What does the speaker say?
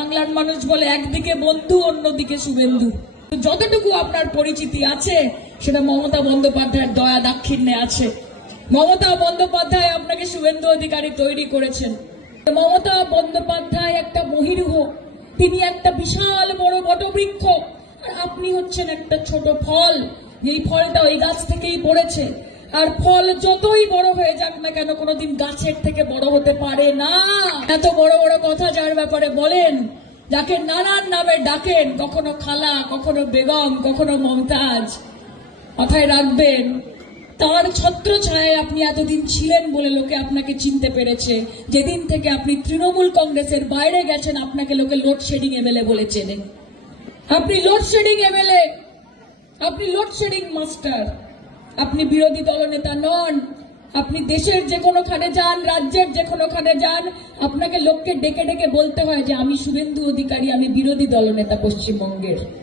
বাংলার মানুষ বলে একদিকে বন্ধু, অন্যদিকে শুভেন্দু। যতটুকু আপনার পরিচিতি আছে, সেটা মমতা বন্দ্যোপাধ্যায়ের দয়া দাক্ষিণ্যে আছে। মমতা বন্দ্যোপাধ্যায় আপনাকে শুভেন্দু অধিকারী তৈরি করেছেন। মমতা বন্দ্যোপাধ্যায় একটা মহিরুহ, তিনি একটা বিশাল বড় বটবৃক্ষ, আর আপনি হচ্ছেন একটা ছোট ফল। যেই ফলটা ওই গাছ থেকেই পড়েছে। আর ফল যতই বড় হয়ে যাক না কেন, কোনোদিন গাছের থেকে বড় হতে পারে না। এত বড় বড় কথা যার ব্যাপারে বলেন, যাকে নানান নামে ডাকেন, কখনো খালা, কখনো বেগম, কখনো মমতাজ, মাথায় রাখবেন, তার ছত্র ছায় আপনি এতদিন ছিলেন বলে লোকে আপনাকে চিনতে পেরেছে। যেদিন থেকে আপনি তৃণমূল কংগ্রেসের বাইরে গেছেন, আপনাকে লোকে লোডশেডিং এমএলএ বলে চেনে। আপনি লোডশেডিং এমএলএ আপনি লোডশেডিং মাস্টার। আপনি বিরোধী দলনেতা নন। আপনি দেশের যে কোনোখানে যান, রাজ্যের যে কোনোখানে যান, আপনাকে লোককে ডেকে ডেকে বলতে হয় যে, আমি শুভেন্দু অধিকারী, আমি বিরোধী দলনেতা পশ্চিমবঙ্গের।